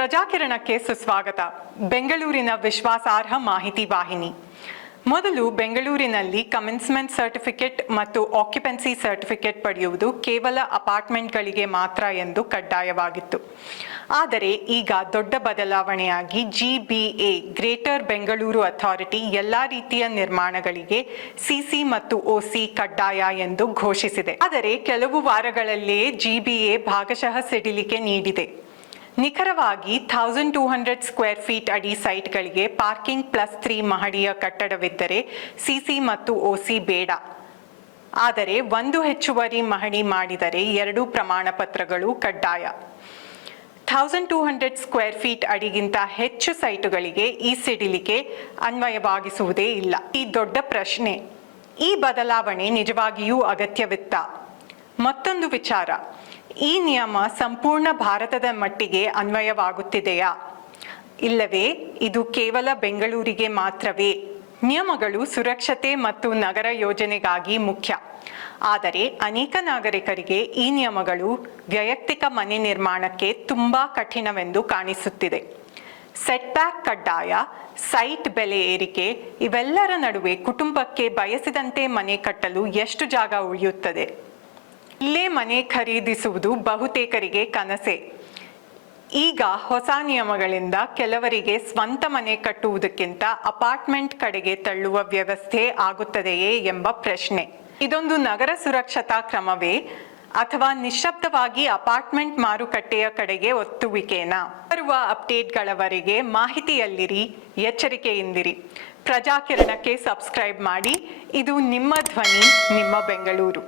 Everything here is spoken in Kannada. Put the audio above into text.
ಪ್ರಜಾಕಿರಣಕ್ಕೆ ಸುಸ್ವಾಗತ. ಬೆಂಗಳೂರಿನ ವಿಶ್ವಾಸಾರ್ಹ ಮಾಹಿತಿ ವಾಹಿನಿ. ಮೊದಲು ಬೆಂಗಳೂರಿನಲ್ಲಿ ಕಮೆನ್ಸ್ಮೆಂಟ್ ಸರ್ಟಿಫಿಕೇಟ್ ಮತ್ತು ಆಕ್ಯುಪೆನ್ಸಿ ಸರ್ಟಿಫಿಕೇಟ್ ಪಡೆಯುವುದು ಕೇವಲ ಅಪಾರ್ಟ್ಮೆಂಟ್ಗಳಿಗೆ ಮಾತ್ರ ಎಂದು ಕಡ್ಡಾಯವಾಗಿತ್ತು. ಆದರೆ ಈಗ ದೊಡ್ಡ ಬದಲಾವಣೆಯಾಗಿ GBA ಗ್ರೇಟರ್ ಬೆಂಗಳೂರು ಅಥಾರಿಟಿ ಎಲ್ಲ ರೀತಿಯ ನಿರ್ಮಾಣಗಳಿಗೆ CC ಮತ್ತು OC ಕಡ್ಡಾಯ ಎಂದು ಘೋಷಿಸಿದೆ. ಆದರೆ ಕೆಲವು ವಾರಗಳಲ್ಲೇ GBA ಭಾಗಶಃ ಸಡಿಲಿಕೆ ನೀಡಿದೆ. ನಿಖರವಾಗಿ 1200 ಸ್ಕ್ವೇರ್ ಫೀಟ್ ಅಡಿ ಸೈಟ್ಗಳಿಗೆ ಪಾರ್ಕಿಂಗ್ +3 ಮಹಡಿಯ ಕಟ್ಟಡವಿದ್ದರೆ CC ಮತ್ತು OC ಬೇಡ. ಆದರೆ 1 ಹೆಚ್ಚುವರಿ ಮಹಡಿ ಮಾಡಿದರೆ 2 ಪ್ರಮಾಣ ಪತ್ರಗಳು ಕಡ್ಡಾಯ. 1200 ಸ್ಕ್ವೇರ್ ಫೀಟ್ ಅಡಿಗಿಂತ ಹೆಚ್ಚು ಸೈಟುಗಳಿಗೆ ಈ ಸಡಿಲಿಕೆ ಅನ್ವಯವಾಗಿಸುವುದೇ ಇಲ್ಲ. ಈ ದೊಡ್ಡ ಪ್ರಶ್ನೆ, ಈ ಬದಲಾವಣೆ ನಿಜವಾಗಿಯೂ ಅಗತ್ಯವಿತ್ತ? ಮತ್ತೊಂದು ವಿಚಾರ, ಈ ನಿಯಮ ಸಂಪೂರ್ಣ ಭಾರತದ ಮಟ್ಟಿಗೆ ಅನ್ವಯವಾಗುತ್ತಿದೆಯಾ, ಇಲ್ಲವೇ ಇದು ಕೇವಲ ಬೆಂಗಳೂರಿಗೆ ಮಾತ್ರವೇ? ನಿಯಮಗಳು ಸುರಕ್ಷತೆ ಮತ್ತು ನಗರ ಯೋಜನೆಗಾಗಿ ಮುಖ್ಯ. ಆದರೆ ಅನೇಕ ನಾಗರಿಕರಿಗೆ ಈ ನಿಯಮಗಳು ವೈಯಕ್ತಿಕ ಮನೆ ನಿರ್ಮಾಣಕ್ಕೆ ತುಂಬಾ ಕಠಿಣವೆಂದು ಕಾಣಿಸುತ್ತಿದೆ. ಸೆಟ್ಬ್ಯಾಕ್ ಕಡ್ಡಾಯ, ಸೈಟ್ ಬೆಲೆ ಏರಿಕೆ, ಇವೆಲ್ಲರ ನಡುವೆ ಕುಟುಂಬಕ್ಕೆ ಬಯಸಿದಂತೆ ಮನೆ ಕಟ್ಟಲು ಎಷ್ಟು ಜಾಗ ಉಳಿಯುತ್ತದೆ? ಇಲ್ಲೇ ಮನೆ ಖರೀದಿಸುವುದು ಬಹುತೇಕರಿಗೆ ಕನಸೆ. ಈಗ ಹೊಸ ನಿಯಮಗಳಿಂದ ಕೆಲವರಿಗೆ ಸ್ವಂತ ಮನೆ ಕಟ್ಟುವುದಕ್ಕಿಂತ ಅಪಾರ್ಟ್ಮೆಂಟ್ ಕಡೆಗೆ ತಳ್ಳುವ ವ್ಯವಸ್ಥೆ ಆಗುತ್ತದೆಯೇ ಎಂಬ ಪ್ರಶ್ನೆ. ಇದೊಂದು ನಗರ ಸುರಕ್ಷತಾ ಕ್ರಮವೇ ಅಥವಾ ನಿಶ್ಶಬ್ದವಾಗಿ ಅಪಾರ್ಟ್ಮೆಂಟ್ ಮಾರುಕಟ್ಟೆಯ ಕಡೆಗೆ ಒತ್ತುವಿಕೆನಾ? ಬರುವ ಅಪ್ಡೇಟ್ಗಳವರೆಗೆ ಮಾಹಿತಿಯಲ್ಲಿರಿ, ಎಚ್ಚರಿಕೆಯಿಂದಿರಿ. ಪ್ರಜಾಕಿರಣಕ್ಕೆ ಸಬ್ಸ್ಕ್ರೈಬ್ ಮಾಡಿ. ಇದು ನಿಮ್ಮ ಧ್ವನಿ, ನಿಮ್ಮ ಬೆಂಗಳೂರು.